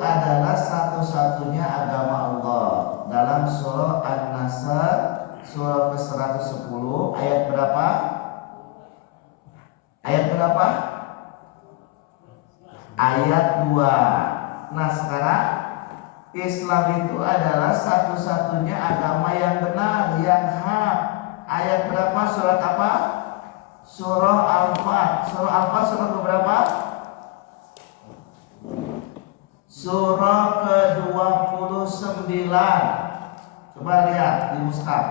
adalah satu-satunya agama Allah. Dalam surah An-Nasr surah ke-110 ayat berapa? Ayat berapa? Ayat 2. Nah sekarang Islam itu adalah satu-satunya agama yang benar, yang hak. Ayat berapa? Surat apa? Surah Al-Fat. Surah Al-Fat surah berapa? Surah ke-29. Coba lihat di mushaf.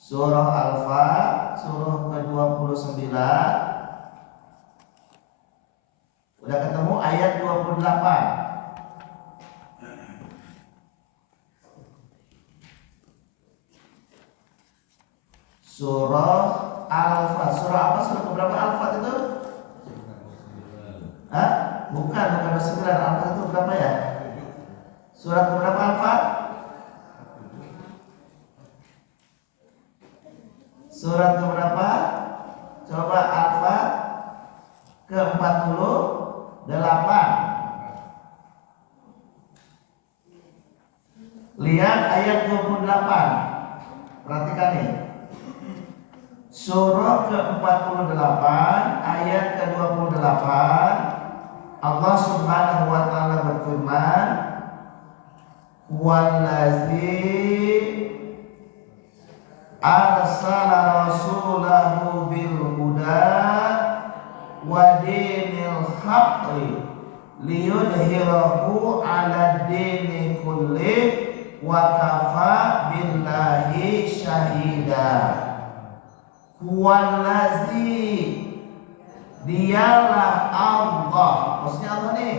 Surah Al-Fat surah ke-29. Udah ketemu ayat 28. Surah Al-Fat. Surah apa? Surah berapa Al-Fat itu? Hah? Bukan 9. Al-Fat itu berapa ya? Surat berapa Al-Fat? Surat berapa? Coba Al-Fat ke-48. Lihat ayat 28. Perhatikan nih. Surah ke-48 ayat ke-28, Allah Subhanahu wa taala berfirman, "Wallazi arsala rasulahu bil huda wa dinil haqqi liyudhhirahu 'ala dini kulli wa kafa billahi syahida." Wallazi, dialah Allah, maksudnya Allah nih,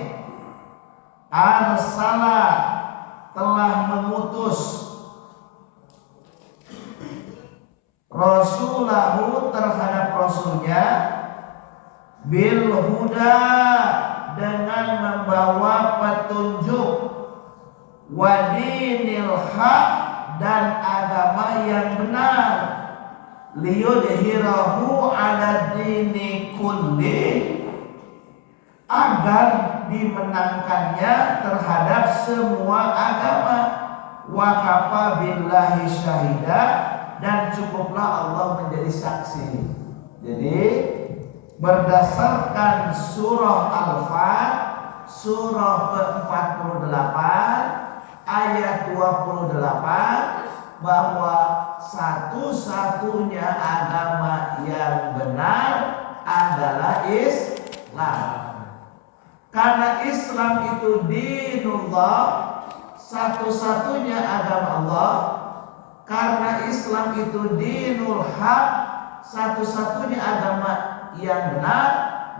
arsala, telah mengutus, rasulahu, terhadap rasulnya, bil huda, dengan membawa petunjuk, wa dinil haq, dan agama yang benar, liyudhhirahu 'ala dini kulli, agar dimenangkannya terhadap semua agama, wa kafa billahi syahida, dan cukuplah Allah menjadi saksi. Jadi berdasarkan surah Al-Fat surah ke-48 ayat 28, bahwa satu-satunya agama yang benar adalah Islam. Karena Islam itu dinullah, satu-satunya agama Allah. Karena Islam itu dinul haq, satu-satunya agama yang benar,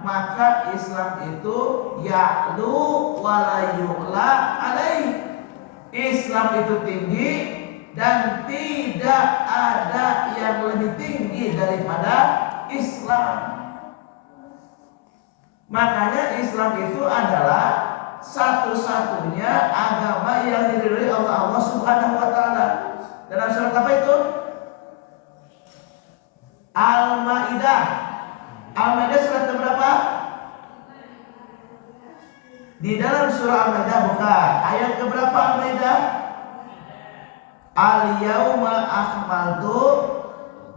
maka Islam itu ya'lu wa la yu'la alaih. Islam itu tinggi dan tidak ada yang lebih tinggi daripada Islam. Makanya Islam itu adalah satu-satunya agama yang diridhoi Allah Subhanahu wa taala. Dalam surat apa itu? Al-Maidah. Al-Maidah surat berapa? Di dalam surah Al-Maidah bukan. Ayat keberapa Al-Maidah? Al-yauma akmaltu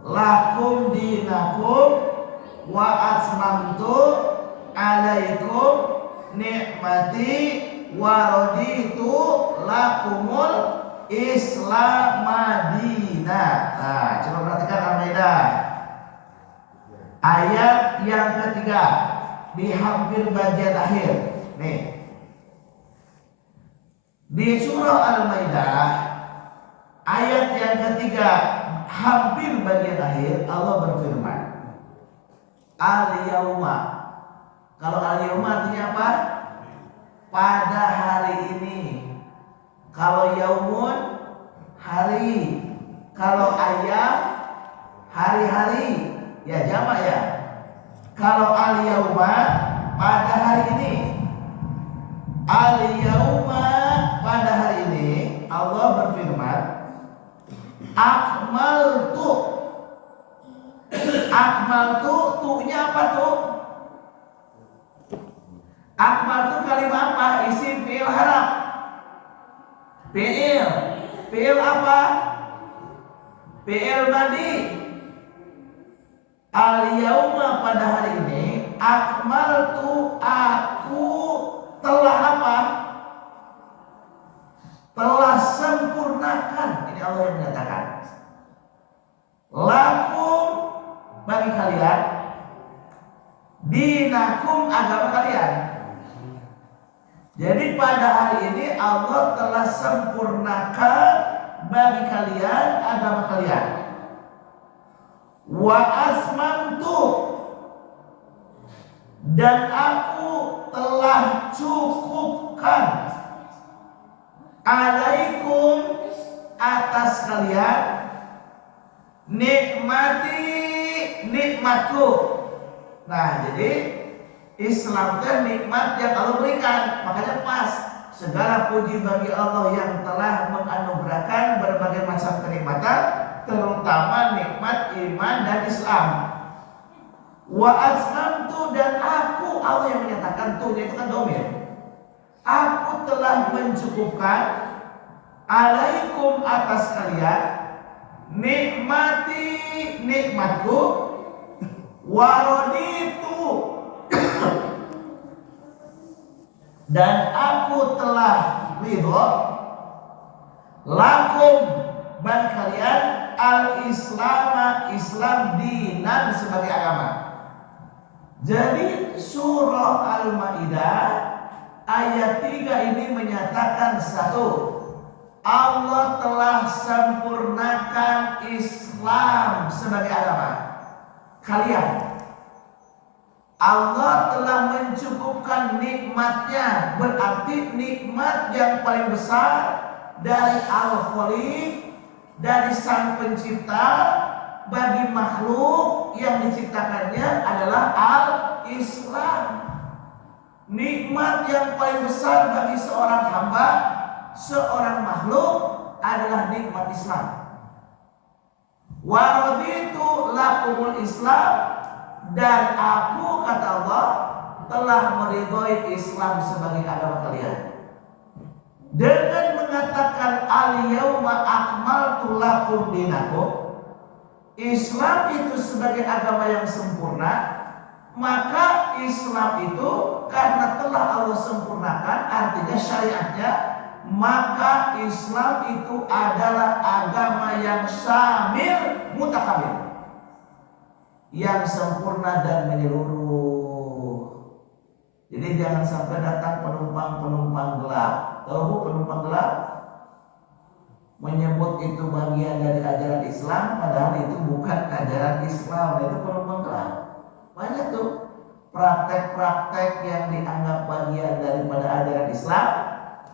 lakum dinakum wa atmamtu alaikum nikmati wa raditu lakumul Islam Madinah. Nah, coba perhatikan Al-Maidah. Ayat yang ketiga di hampir bagian akhir. Nih. Di surah Al-Maidah ayat yang ketiga hampir bagian akhir, Allah berfirman, Al-yauma. Kalau al-yauma artinya apa? Pada hari ini. Kalau yaumun, hari. Kalau ayam, hari-hari. Ya jamak ya. Kalau al-yauma, pada hari ini. Al-yauma, pada hari ini, Allah berfirman, akmaltu. Akmaltu, tu'nya apa tuh? Akmaltu kalimat apa? apa? Isim fi'il harap. Fi'il apa? Fi'il madi. Al-yauma pada hari ini akmaltu aku telah apa? Telah sempurnakan. Ini Allah yang menyatakan. Lakum bagi kalian, dinakum agama kalian. Jadi pada hari ini Allah telah sempurnakan bagi kalian agama kalian. Wa asmantu, dan aku telah cukupkan alaikum atas kalian nikmatku. Nah, jadi Islam itu nikmat yang Allah berikan. Makanya pas, segala puji bagi Allah yang telah menganugerahkan berbagai macam kenikmatan, terutama nikmat iman dan Islam. Wa asmantu, dan aku, Allah yang menyatakan tuhnya itu kan domir. Aku telah mencukupkan alaikum atas kalian nikmatku, waraditu, dan aku telah ridho lakum bagi kalian Islam dinan sebagai agama. Jadi surah Al-Maidah ayat 3 ini menyatakan satu, Allah telah sempurnakan Islam sebagai agama kalian. Allah telah mencukupkan nikmatnya, berarti nikmat yang paling besar dari Al-Khaliq, dari Sang Pencipta bagi makhluk yang diciptakannya adalah Al-Islam. Nikmat yang paling besar bagi seorang hamba, seorang makhluk adalah nikmat Islam. Wa raditu lakumul Islam, dan aku, kata Allah, telah meridhoi Islam sebagai agama kalian. Dengan mengatakan al-yauma akmaltu lakum dinakum, Islam itu sebagai agama yang sempurna, maka Islam itu karena telah Allah sempurnakan, artinya syariatnya, maka Islam itu adalah agama yang syamil mutakamil, yang sempurna dan menyeluruh. Jadi jangan sampai datang penumpang gelap. Tahu bu, penumpang gelap menyebut itu bagian dari ajaran Islam, padahal itu bukan ajaran Islam. Itu penumpang gelap. Banyak tuh praktek-praktek yang dianggap bagian daripada ajaran Islam,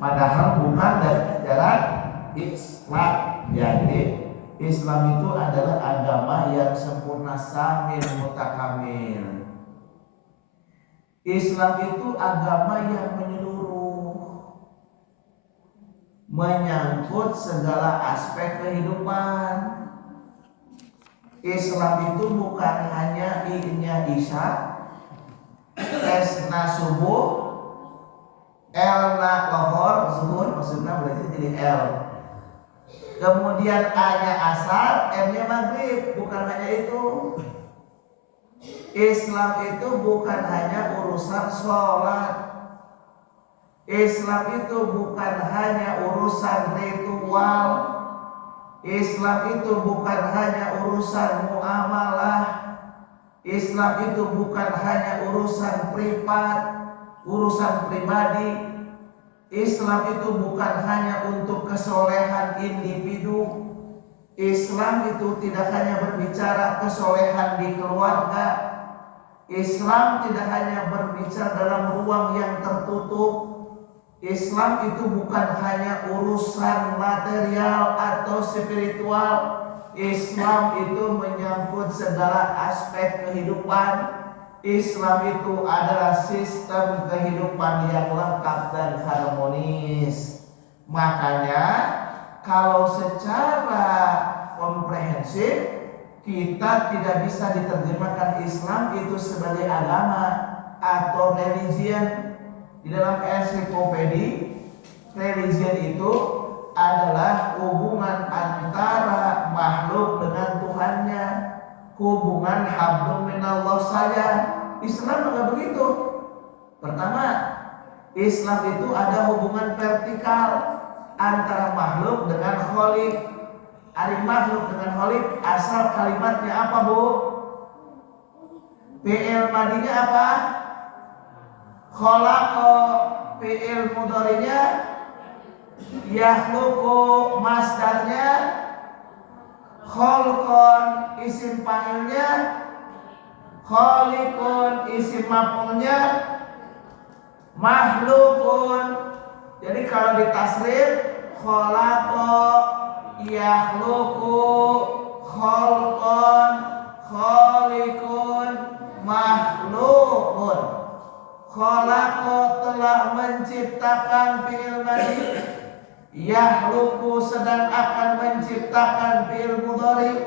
padahal bukan dari ajaran Islam. Jadi Islam itu adalah agama yang sempurna, samil mutakamil. Islam itu agama yang menyeluruh, menyangkut segala aspek kehidupan. Islam itu bukan hanya I-nya Isya, S-na subuh, L-na lohor, zuhur, maksudnya berarti jadi L. Kemudian A-nya asar, M-nya maghrib. Bukan hanya itu. Islam itu bukan hanya urusan sholat. Islam itu bukan hanya urusan ritual. Islam itu bukan hanya urusan muamalah. Islam itu bukan hanya urusan privat, urusan pribadi. Islam itu bukan hanya untuk kesolehan individu. Islam itu tidak hanya berbicara kesolehan di keluarga. Islam tidak hanya berbicara dalam ruang yang tertutup. Islam itu bukan hanya urusan material atau spiritual. Islam itu menyangkut segala aspek kehidupan. Islam itu adalah sistem kehidupan yang lengkap dan harmonis. Makanya kalau secara komprehensif kita tidak bisa diterjemahkan Islam itu sebagai agama atau religion. Di dalam ensiklopedia, religion itu adalah hubungan antara makhluk dengan Tuhannya, hubungan hablum minallah saja. Islam enggak begitu. Pertama, Islam itu ada hubungan vertikal antara makhluk dengan Khalik. Ada makhluk dengan Khalik, asal kalimatnya apa, Bu? Fi'il madinya apa? Khalaqa. Fi'il mudhari'nya yakhluqu, masdarnya khalqan, isim fa'ilnya khaliqun, isim maf'ulnya makhluqun. Jadi kalau ditasrif khalaqa, yakhluqu, khalqan, khaliqun, makhluqun. Khalaqa telah menciptakan fi'il madhi, yakhluqu sedang akan menciptakan fi'il mudhari,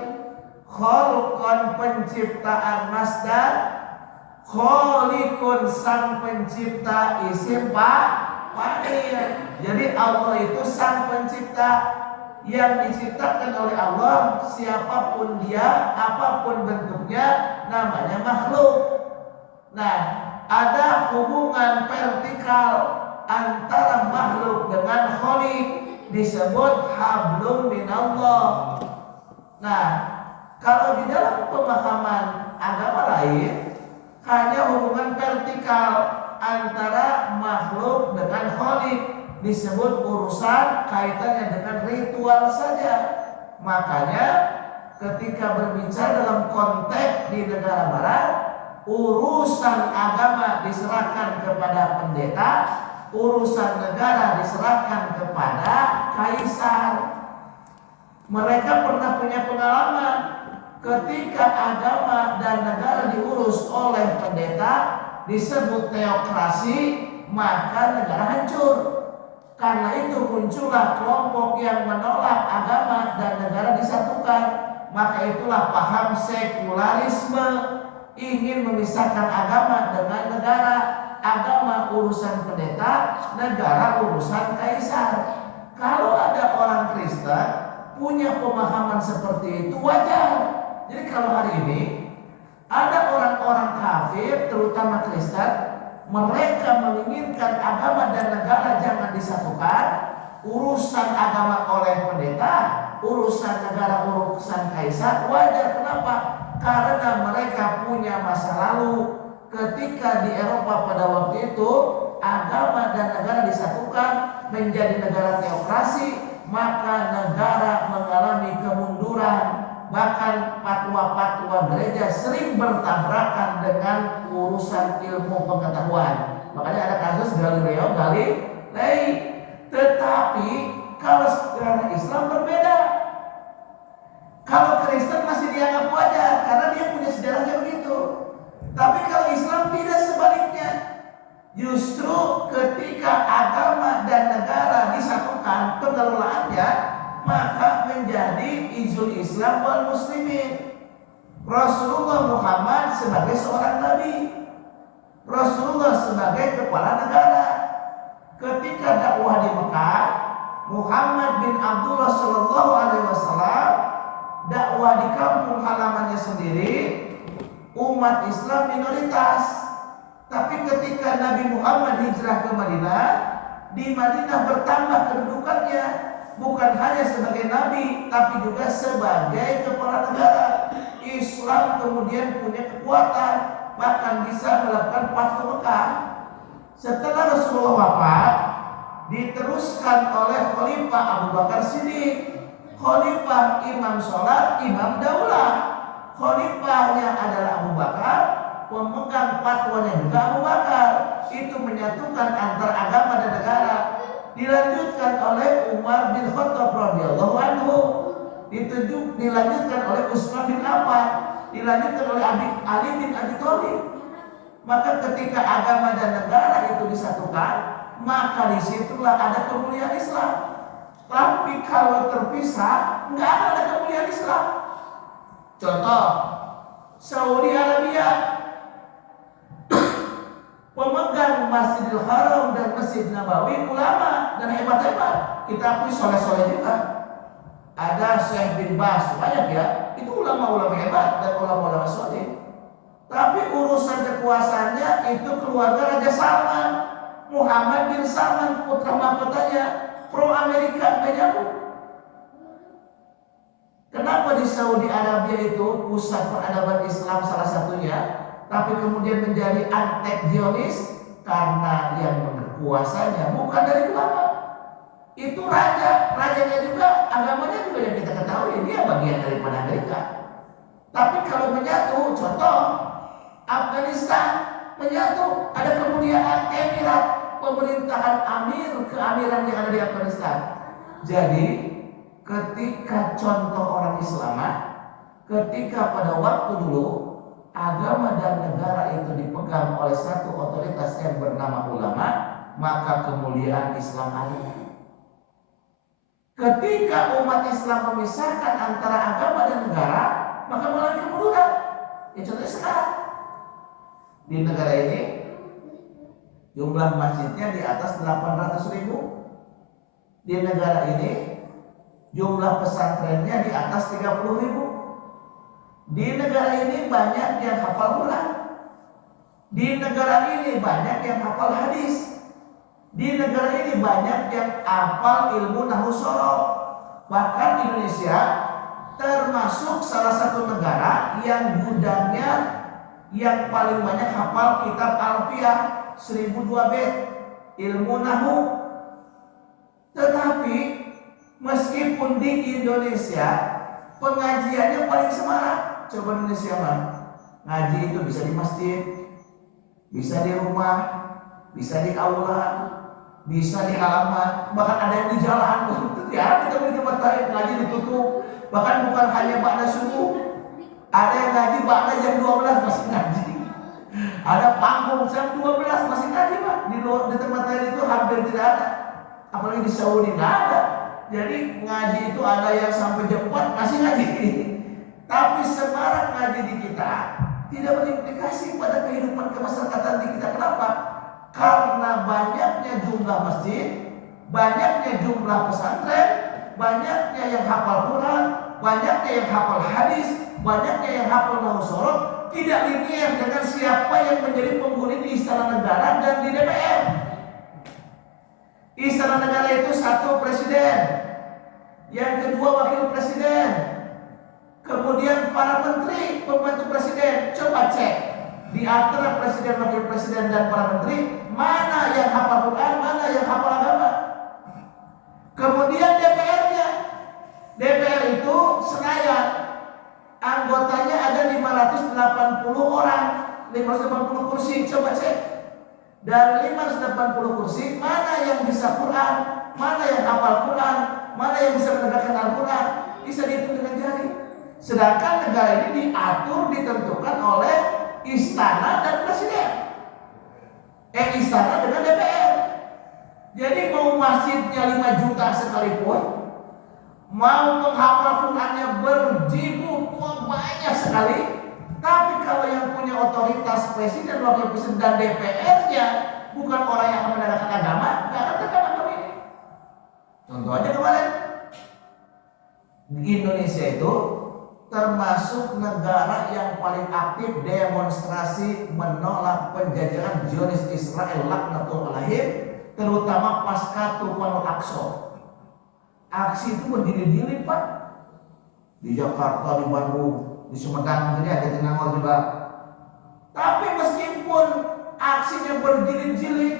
khalqan penciptaan masdar, khaliqun sang pencipta isim fa'il. Jadi Allah itu sang pencipta, yang diciptakan oleh Allah siapapun dia, apapun bentuknya, namanya makhluk. Nah, ada hubungan vertikal antara makhluk dengan Khalik, disebut hablum minallah. Nah, kalau di dalam pemahaman agama lain hanya hubungan vertikal antara makhluk dengan Khalik, disebut urusan kaitannya dengan ritual saja. Makanya ketika berbicara dalam konteks di negara barat, urusan agama diserahkan kepada pendeta, urusan negara diserahkan kepada kaisar. Mereka pernah punya pengalaman ketika agama dan negara diurus oleh pendeta, disebut teokrasi, maka negara hancur. Karena itu muncullah kelompok yang menolak agama dan negara disatukan. Maka itulah paham sekularisme, ingin memisahkan agama dengan negara. Agama urusan pendeta, negara urusan kaisar. Kalau ada orang Kristen punya pemahaman seperti itu, wajar. Jadi kalau hari ini ada orang-orang kafir, terutama Kristen, mereka menginginkan agama dan negara jangan disatukan. Urusan agama oleh pendeta, urusan negara urusan kaisar, wajar. Kenapa? Karena mereka punya masa lalu. Ketika di Eropa pada waktu itu agama dan negara disatukan menjadi negara teokrasi, maka negara mengalami kemunduran. Bahkan fatwa-fatwa gereja sering bertabrakan dengan urusan ilmu pengetahuan. Makanya ada kasus Galileo Galilei. Tetapi kalau sejarah Islam berbeda. Kalau Kristen masih dianggap wajar karena dia punya sejarahnya begitu. Tapi kalau Islam tidak, sebaliknya. Justru ketika agama dan negara disatukan pengelolaannya, maka menjadi izul Islam wal muslimin. Rasulullah Muhammad sebagai seorang nabi, Rasulullah sebagai kepala negara. Ketika dakwah di Mekah, Muhammad bin Abdullah Shallallahu Alaihi Wasallam dakwah di kampung halamannya sendiri, umat Islam minoritas. Tapi ketika Nabi Muhammad hijrah ke Madinah, di Madinah bertambah kedudukannya, bukan hanya sebagai nabi, tapi juga sebagai kepala negara. Islam kemudian punya kekuatan, bahkan bisa melakukan Fathu Mekah. Setelah Rasulullah wafat, diteruskan oleh Khalifah Abu Bakar Siddiq. Khalifah imam sholat, imam daulah. Khalifahnya adalah Abu Bakar, pemegang fatwanya juga Abu Bakar. Itu menyatukan antara agama dan negara. Dilanjutkan oleh Umar bin Khattab radhiyallahu anhu, dilanjutkan oleh Utsman bin Affan, dilanjutkan oleh Ali bin Abi Thalib. Maka ketika agama dan negara itu disatukan, maka disitulah ada kemuliaan Islam. Tapi kalau terpisah, nggak ada kemuliaan Islam. Contoh, Saudi Arabia pemegang Masjidil Haram dan Masjid Nabawi ulama dan hebat-hebat. Kita akui soleh-soleh juga. Ada Syekh bin Bas, banyak ya. Itu ulama-ulama hebat dan ulama-ulama soleh. Tapi urusan kekuasaannya itu keluarga Raja Salman, Muhammad bin Salman, putra mahkotanya, pro Amerika, nggak nyambung. Kenapa di Saudi Arabia itu pusat peradaban Islam salah satunya, tapi kemudian menjadi antek Zionis? Karena yang berkuasanya bukan dari ulama. Itu rajanya juga, agamanya juga yang kita ketahui, dia bagian daripada Amerika. Tapi kalau menyatu, contoh Afghanistan menyatu, ada kemuliaan Emirat, pemerintahan Amir, keamiran yang ada di Afghanistan. Jadi ketika contoh orang Islam, ketika pada waktu dulu agama dan negara itu dipegang oleh satu otoritas yang bernama ulama, maka kemuliaan Islam ada. Ketika umat Islam memisahkan antara agama dan negara, maka mulai kemunduran. Ya contohnya sekarang di negara ini jumlah masjidnya di atas 800.000. Di negara ini jumlah pesantrennya di atas 30.000. Di negara ini banyak yang hafal Quran. Di negara ini banyak yang hafal hadis. Di negara ini banyak yang hafal ilmu nahwu shoroh. Bahkan Indonesia termasuk salah satu negara yang gudangnya yang paling banyak hafal kitab Alfiyah 1002 bait ilmu nahwu. Tetapi meskipun di Indonesia pengajiannya paling semarak, coba Indonesia mah ngaji itu bisa di masjid, bisa di rumah, bisa di aula, bisa di halaman, bahkan ada yang di jalan. Ya kita beri tempat lain ngaji ditutup, bahkan bukan hanya ba'da subuh, ada yang ngaji ba'da jam 12 masih ngaji, ada panggung jam 12 masih ngaji Pak. Di tempat lain itu hampir tidak ada, apalagi di Saudi nggak ada. Jadi ngaji itu ada yang sampai jam 4 masih ngaji. Tapi semarak ngaji di kita tidak berimplikasi pada kehidupan kemasyarakatan di kita. Kenapa? Karena banyaknya jumlah masjid, banyaknya jumlah pesantren, banyaknya yang hafal Quran, banyaknya yang hafal hadis, banyaknya yang hafal nahwu shoroh, tidak linear dengan siapa yang menjadi penghuni di Istana Negara dan di DPR. Istana Negara itu satu presiden, yang kedua wakil presiden, kemudian para menteri, pembantu presiden. Coba cek di antara presiden, wakil presiden dan para menteri, mana yang hafal Quran, mana yang hafal agama. Kemudian DPR-nya, DPR itu Senayan, anggotanya ada 580 orang, 580 kursi. Coba cek dari 580 kursi, mana yang bisa Quran, mana yang hafal Quran, mana yang bisa menegakkan Al-Quran, bisa dihitung dengan jari. Sedangkan negara ini diatur, ditentukan oleh istana dan presiden, istana dengan DPR. Jadi mau masjidnya 5 juta sekalipun, mau menghafal Qurannya berjibu banyak sekali, tapi kalau yang punya otoritas presiden, wakil presiden dan DPR-nya bukan orang yang akan menegakkan agama, nggak akan tegak agama ini. Contoh aja kemarin di Indonesia itu termasuk negara yang paling aktif demonstrasi menolak penjajahan Zionis Israel laknatul alaihim, terutama pasca Tufanul Aqsa. Aksi itu berdiri-diri Pak, di Jakarta, di Bandung, di Sumedang, sini ada di Nangor juga. Tapi meskipun aksinya berdiri-jilid,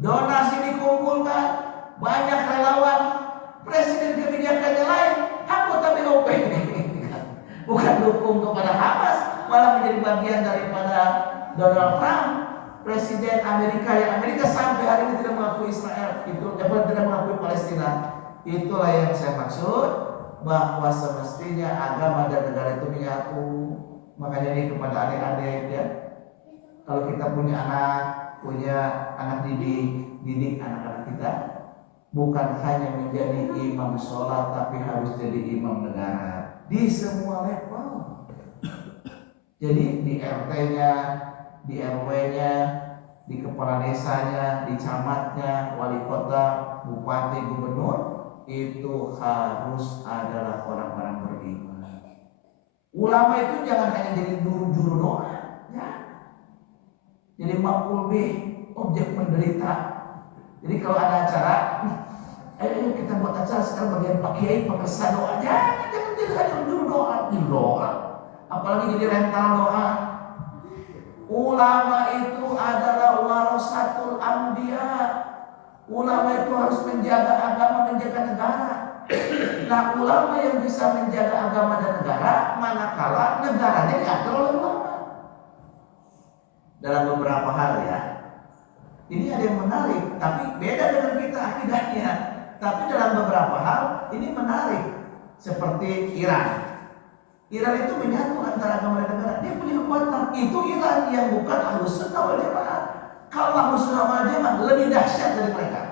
donasi dikumpulkan, banyak relawan, presiden kebijakannya lain, anggota BOP bukan dukung kepada Hamas, malah menjadi bagian daripada Donald Trump, presiden Amerika, yang Amerika sampai hari ini tidak mengakui Israel, itu tidak mengakui Palestina. Itulah yang saya maksud, bahwa semestinya agama dan negara itu menyatu. Makanya ini kepada adik-adik ya, kalau kita punya anak didik anak-anak kita, bukan hanya menjadi imam sholat, tapi harus jadi imam negara di semua level. Jadi di RT-nya, di RW-nya, di kepala desanya, di camatnya, wali kota, bupati, gubernur, itu harus adalah orang-orang beriman. Ulama itu jangan hanya jadi juru doa, ya. Jadi makul bih, objek menderita. Jadi kalau ada acara, ayo kita buat acara sekarang bagian Pak Kiai pengesan doa, jangan jadi hanya juru doa, apalagi jadi rental doa. Ulama itu adalah warasatul anbiya. Ulama itu harus menjaga agama, menjaga negara. Nah, ulama yang bisa menjaga agama dan negara, manakala negaranya diatur oleh ulama. Dalam beberapa hal ya, ini ada yang menarik, tapi beda dengan kita akidahnya. Tapi dalam beberapa hal ini menarik, seperti Iran. Iran itu menyatu antara agama dan negara. Dia punya kekuatan. Itu Iran yang bukan Ahlus Sunnah wal Jamaah. Kalau Ahlus Sunnah wal Jamaah lebih dahsyat dari mereka.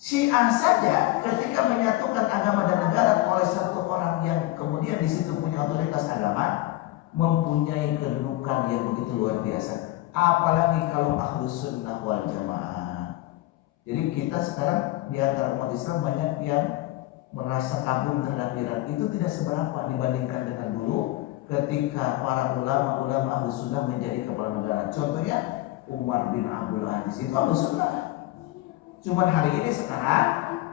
Syiah saja ketika menyatukan agama dan negara oleh satu orang yang kemudian di situ punya otoritas agama, mempunyai kedudukan yang begitu luar biasa. Apalagi kalau Ahlus Sunnah wal Jamaah. Jadi kita sekarang di antara umat Islam banyak yang merasa kagum terhadap Iran. Itu tidak seberapa dibandingkan dengan dulu ketika para ulama-ulama Ahlus Sunnah menjadi kepala negara. Contohnya Umar bin Abdul Aziz itu Ahlus Sunnah. Cuman hari ini sekarang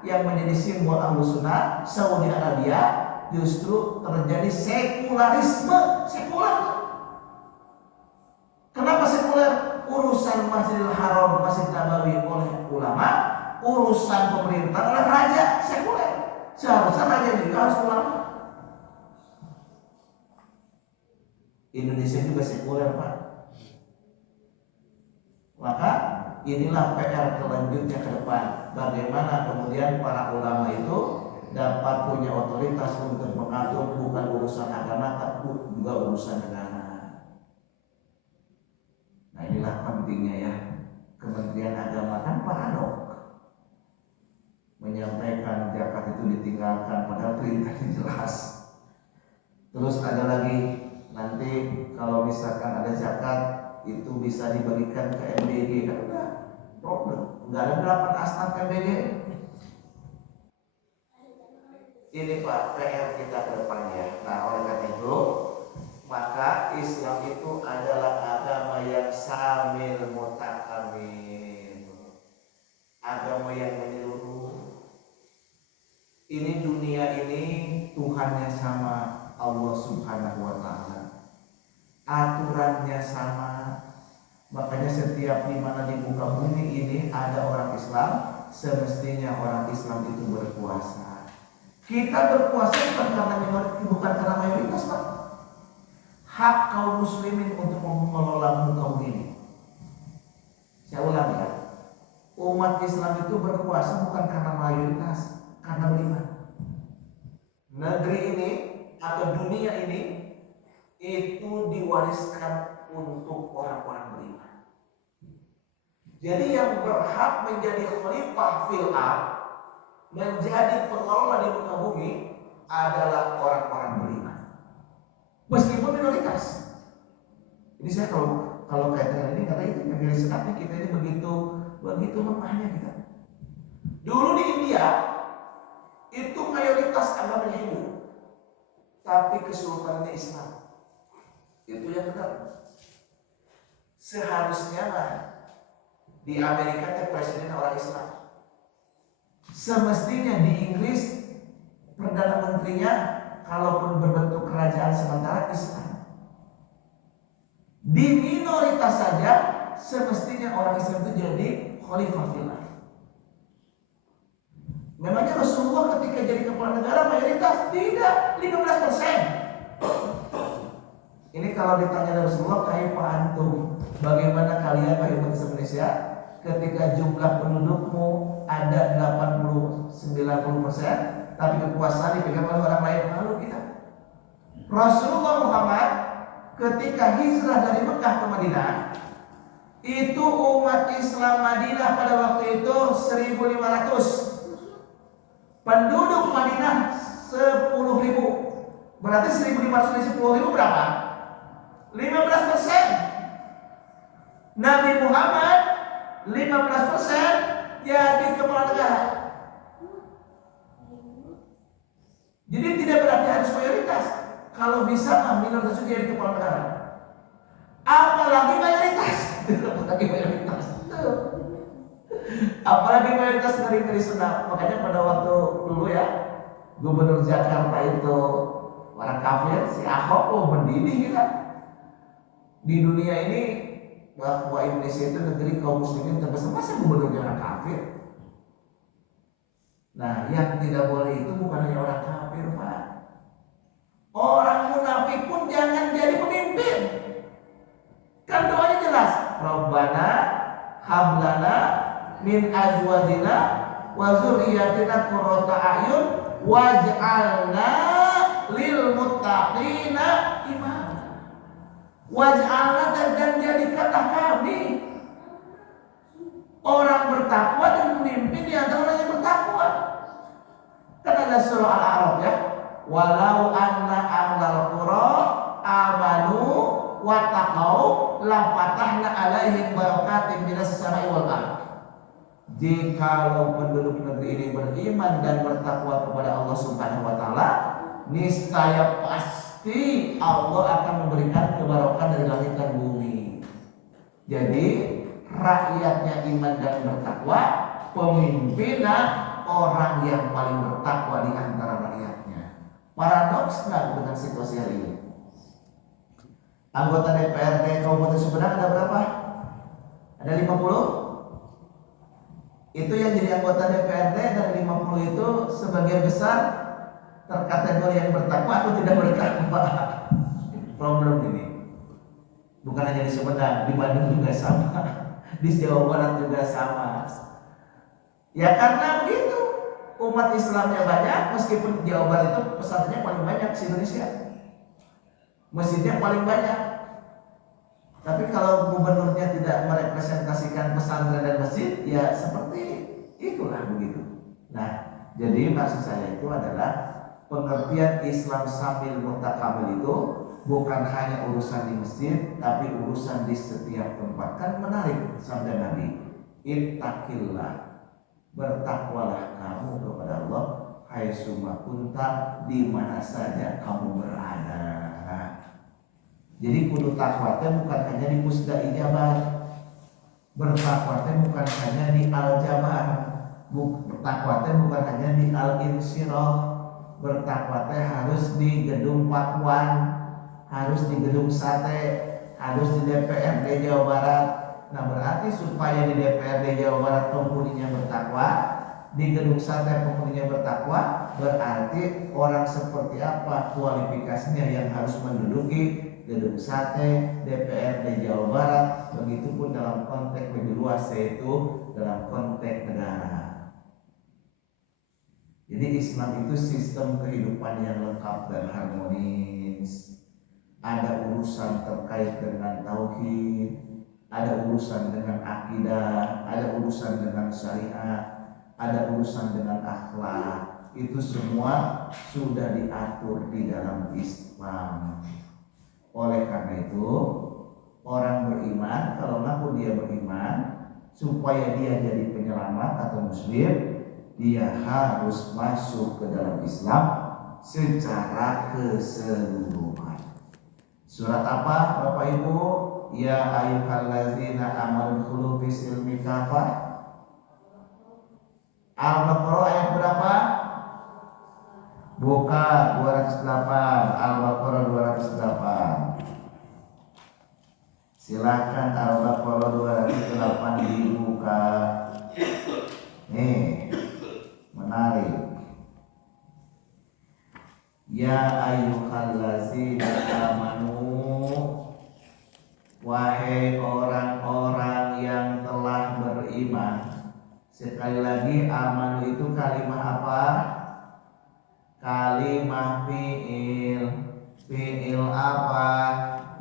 yang menjadi simbol Ahlus Sunnah, Saudi Arabia, justru terjadi sekularisme. Sekuler. Kenapa sekuler? Urusan Masjidil Haram, Masjid Nabawi oleh ulama, urusan pemerintah oleh raja. Sekuler. Seharusnya raja juga harus ulama. Indonesia juga sekuler, Pak. Maka inilah PR selanjutnya ke depan. Bagaimana kemudian para ulama itu dapat punya otoritas untuk mengatur bukan urusan agama, tapi juga urusan negara. Nah, inilah pentingnya ya. Kementerian Agama kan paradok, menyampaikan zakat itu ditinggalkan padahal perintahnya jelas. Terus ada lagi nanti kalau misalkan ada zakat itu bisa dibagikan ke MBG, kan udah problem, nggak ada 8 asnaf MBG. Ini Pak PR kita ke depannya. Nah, oleh karena itu maka Islam itu adalah agama yang syamil mutakamil, agama yang menyeluruh. Ini dunia ini Tuhannya sama, Allah Subhanahu wa Ta'ala. Aturannya sama. Makanya setiap di mana di muka bumi ini ada orang Islam, semestinya orang Islam itu berpuasa. Kita berpuasa bukan karena mayoritas, Pak. Hak kaum muslimin untuk mengelola muka bumi ini. Saya ulang ya. Umat Islam itu berpuasa bukan karena mayoritas, karena beriman. Negeri ini atau dunia ini itu diwariskan untuk orang-orang beriman. Jadi yang berhak menjadi khalifah fil ardh, menjadi pengelola di muka bumi adalah orang-orang beriman. Meskipun minoritas. Jadi saya kalau kaitan ini karena itu yang dari senatnya kita ini begitu lemahnya kita. Dulu di India itu mayoritas agamanya Hindu, tapi kesultanannya Islam. Itu yang benar. Seharusnya lah di Amerika itu presiden orang Islam. Semestinya di Inggris perdana menterinya kalaupun berbentuk kerajaan sementara Islam. Di minoritas saja semestinya orang Islam itu jadi khalifah fil ardh. Memangnya Rasulullah ketika jadi kepala negara mayoritas? Tidak, 15%. Ini kalau ditanya Rasulullah, kaifa antum? Bagaimana kalian wahai umat Indonesia ketika jumlah pendudukmu ada 80-90%, tapi kekuasaan dipegang oleh orang lain? Malu kita. Rasulullah Muhammad ketika hijrah dari Mekah ke Madinah, itu umat Islam Madinah pada waktu itu 1.500. Penduduk Madinah 10.000. Berarti 1.500 dari 10.000 berapa? 15%. Nabi Muhammad 15% jadi kepala negara. Jadi tidak berarti harus mayoritas. Kalau bisa minoritas jadi kepala negara. Apalagi mayoritas. Apalagi mayoritas. Apalagi mayoritas ngeri-ngeri senang. Makanya pada waktu dulu ya, Gubernur Jakarta itu orang kafir, si Ahok mendidih kita. Di dunia ini bahwa Indonesia itu negeri kaum muslimin terbesar, masa gubernurnya orang kafir? Nah, yang tidak boleh itu bukan hanya orang kafir, Pak. Orang munafik pun jangan jadi pemimpin. Kan doanya jelas, Rabbana hablana min azwajina wa dzurriyyatina qurrata a'yun waj'alna lil muttaqina imama. Waj'alna, dan jadikanlah kami orang bertakwa dan pemimpin di antara orang yang bertakwa. Kan ada surah Al-A'raf ya, walau anna ahlal qura amanu wattaqau la fatahna alaihim barakatim minas sama'i wal ardh. Jikalau penduduk negeri ini beriman dan bertakwa kepada Allah Subhanahu wa taala, niscaya pasti Allah akan memberikan kebarokan dari langit dan bumi. Jadi rakyatnya iman dan bertakwa, pemimpinnya orang yang paling bertakwa di antara rakyatnya. Paradoks nggak dengan situasi hari ini? Anggota DPRD Kabupaten Sumedang ada berapa? Ada 50? Itu yang jadi anggota DPRD dari 50 itu sebagian besar terkategori yang bertakwa atau tidak bertakwa. Problem ini bukan hanya di Sumedang, di Bandung juga sama, di Jawa Barat juga sama. Ya karena begitu, umat Islamnya banyak, meskipun Jawa Barat itu pesantrennya paling banyak di Indonesia, masjidnya paling banyak. Tapi kalau gubernurnya tidak merepresentasikan pesantren dan masjid, ya seperti itulah begitu. Nah, jadi maksud saya itu adalah pengertian Islam sambil mutakamil itu bukan hanya urusan di masjid, tapi urusan di setiap tempat. Kan menarik sabda Nabi, ittaqillah, bertakwalah kamu kepada Allah, haitsuma kunta, di mana saja kamu berada. Jadi kudu takwa teh bukan hanya di Musda Ijabar, bertakwa teh bukan hanya di Al-Jabar, bertakwa teh bukan hanya di Al-Insyirah, bertakwa teh harus di gedung Pakuan, harus di gedung Sate, harus di DPRD Jawa Barat. Nah berarti supaya di DPRD Jawa Barat penghuninya bertakwa, di gedung Sate penghuninya bertakwa, berarti orang seperti apa kualifikasinya yang harus menduduki gedung Sate DPRD Jawa Barat. Begitupun dalam konteks lebih luas, yaitu dalam konteks negara. Jadi Islam itu sistem kehidupan yang lengkap dan harmonis. Ada urusan terkait dengan tauhid, ada urusan dengan akidah, ada urusan dengan syariat, ada urusan dengan akhlak. Itu semua sudah diatur di dalam Islam. Oleh karena itu, orang beriman, kalau ngaku dia beriman, supaya dia jadi penyelamat atau muslim, dia harus masuk ke dalam Islam secara keseluruhan. Surat apa Bapak Ibu? Ya ayyuhallazina amanu khulu fis silmi kafah. Al-Baqarah ayat berapa? Buka 208, Al-Baqarah 208. Silakan Al-Baqarah 208 dibuka. Nih, menarik. Ya ayyuhallazina amanu, wahai orang-orang yang telah beriman. Sekali lagi, amanu itu kalimat apa? Kalimah fi'il. Fi'il apa?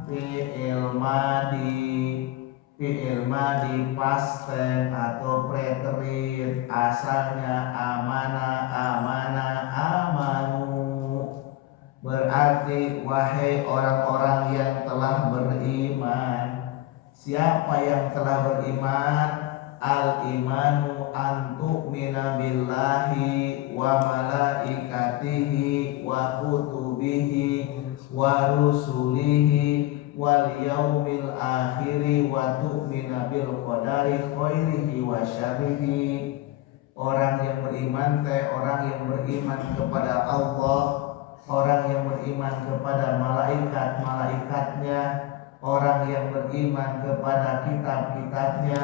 Fi'il madi. Fi'il madi past tense atau preterit. Asalnya amana, amana, amanu. Berarti wahai orang-orang yang telah beriman. Siapa yang telah beriman, al-imanu an tu'mina billahi wa malaikatihi wa kutubihi wa rusulihi wal yaumil akhiri wa tu'mina bil qadari khairihi wa syarrihi. Orang yang beriman teh orang yang beriman kepada Allah, orang yang beriman kepada malaikat-malaikatnya, orang yang beriman kepada kitab-kitabnya,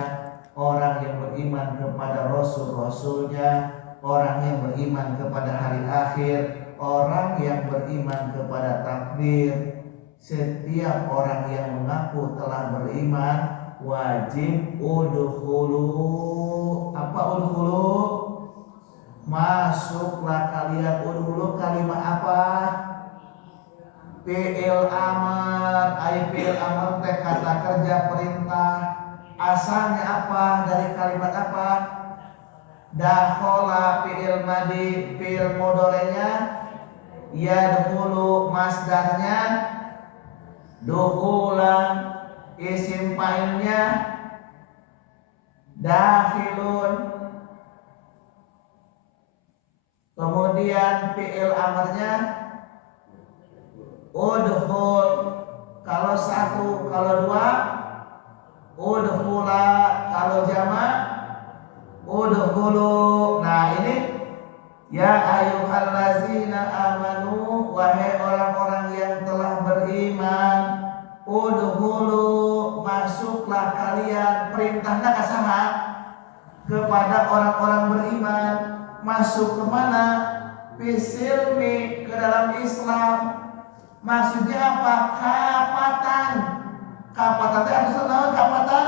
orang yang beriman kepada rasul-rasulnya, orang yang beriman kepada hari akhir, orang yang beriman kepada takdir. Setiap orang yang mengaku telah beriman wajib udhulu masuklah kalian. Udhulu kalimat apa? Fi'il amar. Fi'il amar teh kata kerja perintah. Asalnya apa? Dari kalimat apa? Dakhola fi'il madi, fi'il mudhari'nya yadkhulu, masdarnya dukhulan, isim fa'ilnya dakhilun. Kemudian fi'il amarnya udkhul. Kalau satu, kalau dua udkhula, kalau jamak udkhulu. Nah ini ya ayyuhallazina amanu, wahai orang-orang yang telah beriman, udkhulu, masuklah kalian. Perintahnya kasaha? Kepada orang-orang beriman. Masuk kemana? Fisilmi, ke dalam Islam. Maksudnya apa? Kapatan. Kapatan itu artinya apa? Kapatan.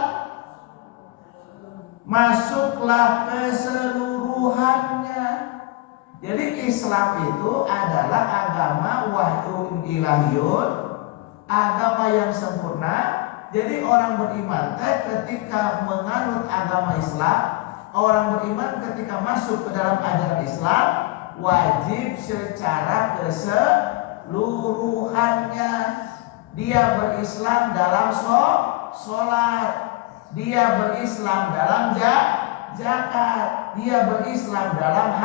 Masuklah keseluruhannya. Jadi Islam itu adalah agama wahyu ilahiyun, agama yang sempurna. Jadi orang beriman ketika menganut agama Islam, orang beriman ketika masuk ke dalam ajaran Islam wajib secara keseluruhannya. Dia berislam dalam sholat, dia berislam dalam zakat, dia berislam dalam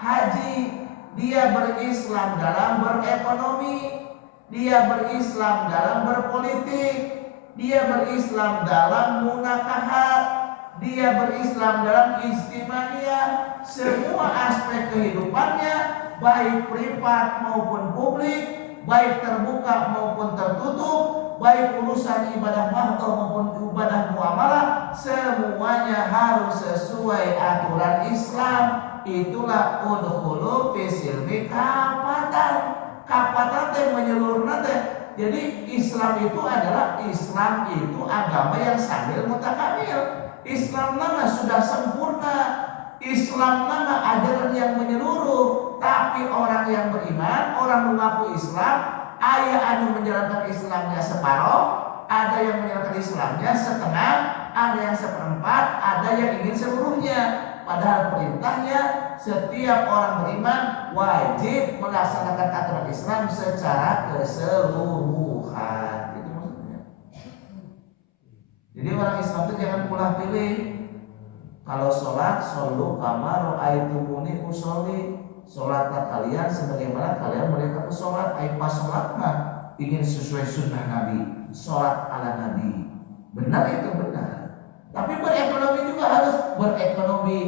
haji, dia berislam dalam berekonomi, dia berislam dalam berpolitik, dia berislam dalam munakahat, dia berislam dalam istimaiyah. Semua aspek kehidupannya, baik privat maupun publik, baik terbuka maupun tertutup, baik urusan ibadah mahdoh maupun ibadah muamalah, semuanya harus sesuai aturan Islam. Itulah udkhulu fisilmi kapatan. Kapatan teh menyeluruh teh. Jadi Islam itu adalah agama yang sambil mutakamil. Islam nama sudah sempurna. Islam nama ajaran yang menyeluruh. Tapi orang yang beriman, orang mengaku Islam, ada yang menjalankan Islamnya separuh, ada yang menjalankan Islamnya setengah, ada yang seperempat, ada yang ingin seluruhnya. Padahal perintahnya setiap orang beriman wajib melaksanakan aturan Islam secara keseluruhan. Itu maksudnya. Jadi orang Islam itu jangan pula pilih. Kalau sholat, shollu kama ra'aitumuni usolli. Sholatlah kalian sebagaimana kalian melihat aku sholat. Pas sholat mah ingin sesuai sunnah Nabi, sholat ala Nabi. Benar itu benar. Tapi berekonomi juga harus berekonomi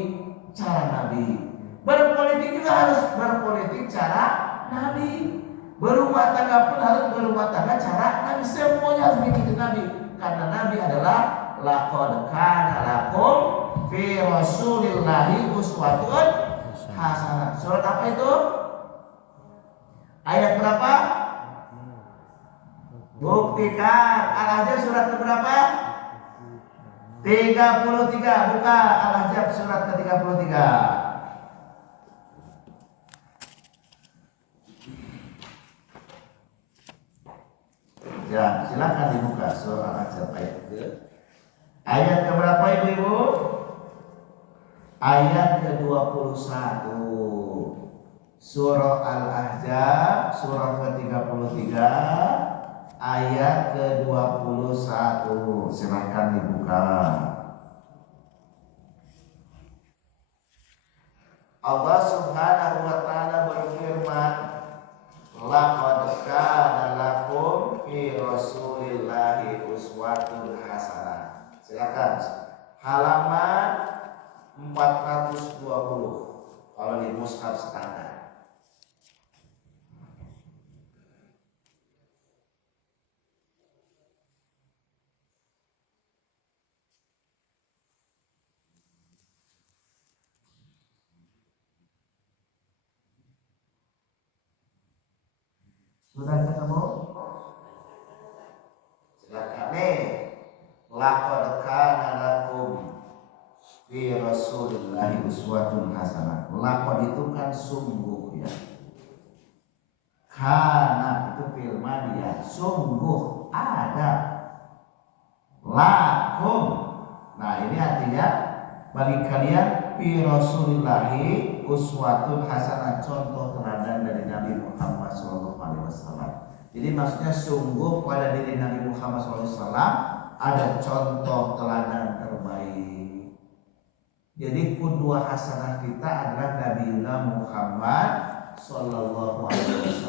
cara Nabi. Berpolitik juga harus berpolitik cara Nabi. Berumah tangga pun harus berumah tangga cara Nabi. Semuanya harus mengikuti Nabi. Karena Nabi adalah laqad kana lakum fi rasulillahi uswatun hasanah. Surat apa itu? Ayat berapa? Buktikan. Al-Ahzab surat berapa? 33. Buka Al-Ahzab surat ke-33. Ya, silakan dibuka surah Al-Ahzab ayat ke berapa ibu-ibu? Ayat ke-21. Surah Al-Ahzab surah ke-33 ayat ke-21. Silakan dibuka. Allah Subhanahu wa taala berfirman, laqad kana lakum fi Rasulillahi uswatun hasanah. Silakan halaman 420 kalau di mushaf standar. Sudah ketemu? Silakan nih. Laqad kana lakum fi Rasulillahi uswatun hasanah. Laqad itu kan sungguh ya. Kana itu firman ya, sungguh ada. Lakum. Nah, ini artinya bagi kalian fi Rasulillahi uswatun hasanah, contoh teladan dari Nabi Muhammad SAW. Jadi maksudnya sungguh pada diri Nabi Muhammad SAW ada contoh teladan terbaik. Jadi qudwah hasanah kita adalah Nabi Muhammad SAW.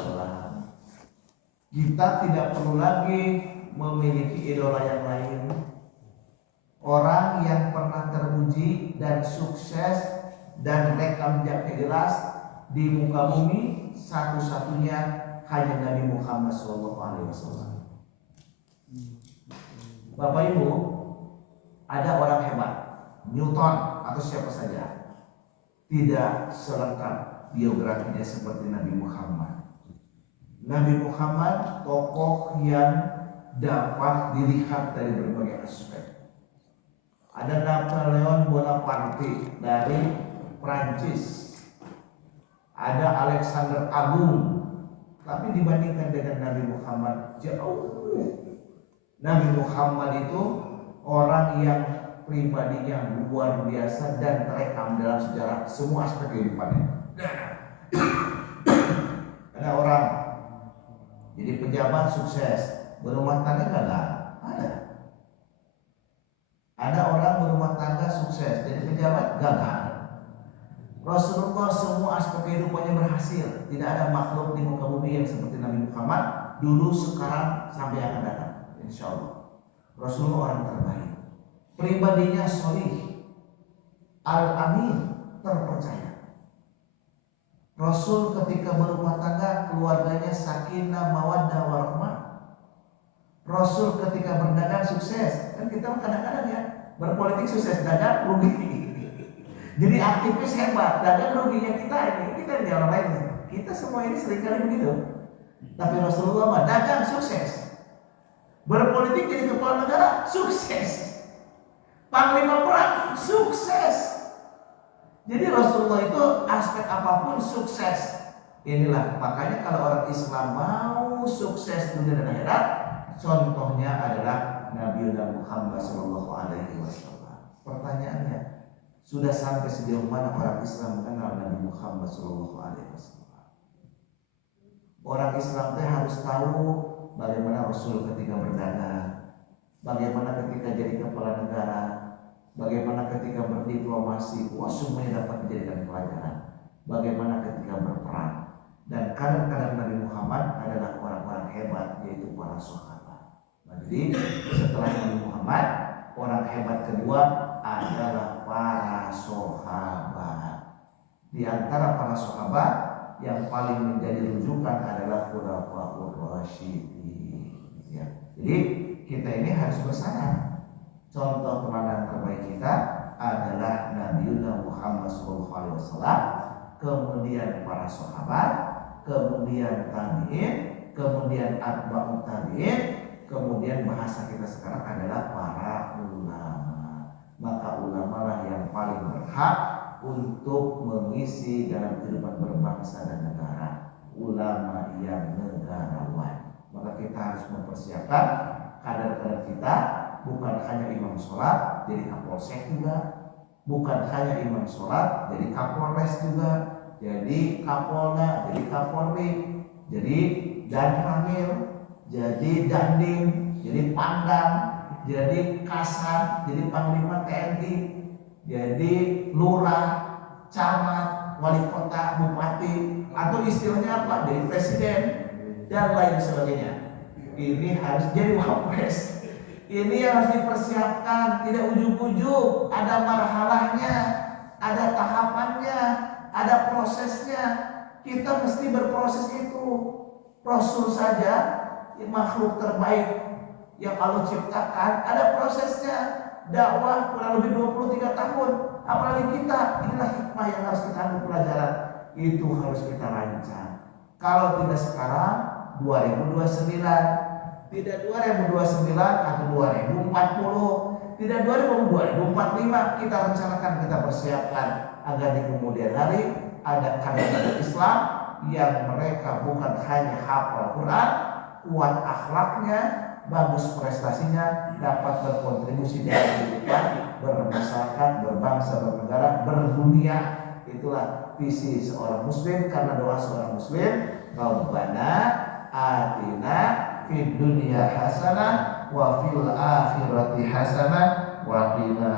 Kita tidak perlu lagi memiliki idola yang lain. Orang yang pernah terpuji dan sukses dan rekam jelas di muka bumi satu-satunya hanya Nabi Muhammad SAW. Bapak Ibu, ada orang hebat, Newton atau siapa saja, tidak selengkap biografinya seperti Nabi Muhammad. Nabi Muhammad tokoh yang dapat dilihat dari berbagai aspek. Ada Napoleon Bonaparte dari Prancis, ada Alexander Agung, tapi dibandingkan dengan Nabi Muhammad jauh. Nabi Muhammad itu orang yang pribadinya luar biasa dan terekam dalam sejarah semua aspek kehidupannya. Ada orang jadi pejabat sukses, berumah tangga gagal, ada. Ada orang berumah tangga sukses, jadi pejabat gagal. Rasulullah semua aspek kehidupannya berhasil. Tidak ada makhluk di muka bumi yang seperti Nabi Muhammad dulu, sekarang, sampai akan datang. Insya Allah Rasulullah orang terbaik. Pribadinya solih, al-amin, terpercaya. Rasul ketika berumah tangga keluarganya sakinah, mawaddah, warahmah. Rasul ketika berdagang sukses. Kan kita kadang-kadang ya berpolitik sukses, dagang rugi. Jadi aktivis hebat, dagang ruginya kita ini orang lain. Kita semua ini seringkali begitu. Tapi Rasulullah mah dagang sukses, berpolitik jadi kepala negara sukses, panglima perang sukses. Jadi Rasulullah itu aspek apapun sukses. Inilah makanya kalau orang Islam mau sukses dunia dan akhirat, contohnya adalah Nabi Muhammad SAW. Pertanyaannya, sudah sampai sejauh mana orang Islam mengenal Nabi Muhammad SAW? Orang Islam harus tahu bagaimana Rasul ketika berdagang, bagaimana ketika jadi kepala negara, bagaimana ketika berdiplomasi, semuanya dapat dijadikan pelajaran. Bagaimana ketika berperang. Dan kadang-kadang Nabi Muhammad adalah orang-orang hebat, yaitu para sahabat. Nah, jadi setelah Nabi Muhammad, orang hebat kedua adalah para sahabat. Di antara para sahabat yang paling menjadi rujukan adalah Khulafaur Rasyidin. Ya. Jadi kita ini harus bersama. Contoh teladan terbaik kita adalah Nabi Muhammad SAW, kemudian para sahabat, kemudian tabi'in, kemudian atba'ut tabi'in, kemudian bahasa kita sekarang adalah para ulama. Maka ulama lah yang paling berhak untuk mengisi dalam kehidupan berbangsa dan negara. Ulama yang negarawan. Maka kita harus mempersiapkan kader-kader kita. Bukan hanya imam sholat jadi kapolsek juga, bukan hanya imam sholat jadi kapolres juga, jadi kapolda, jadi kapolri, jadi dan ramil. jadi Dandim, jadi Pangdam, jadi Kasat, jadi Panglima TNI, jadi Lurah, Camat, Wali Kota, Bupati, atau istilahnya apa? Jadi Presiden dan lain sebagainya. Ini harus jadi wapres. Ini harus dipersiapkan, tidak ujug-ujug, ada marhalahnya, ada tahapannya, ada prosesnya. Kita mesti berproses itu. Rasul saja, makhluk terbaik yang Allah ciptakan, ada prosesnya. Dakwah kurang lebih 23 tahun. Apalagi kita, inilah hikmah yang harus kita ambil pelajaran. Itu harus kita rancang. Kalau tidak sekarang, 2029. Tidak 2029 atau 2040. Tidak 2045. Kita rencanakan, kita persiapkan agar di kemudian hari ada kader Islam yang mereka bukan hanya hafal Quran, kuat akhlaknya, bagus prestasinya, dapat berkontribusi dalam kehidupan bermasyarakat, berbangsa, bernegara, berdunia. Itulah visi seorang muslim, karena doa seorang muslim, Rabbana atina fid dunya hasanah wa fil akhirati hasanah wa qina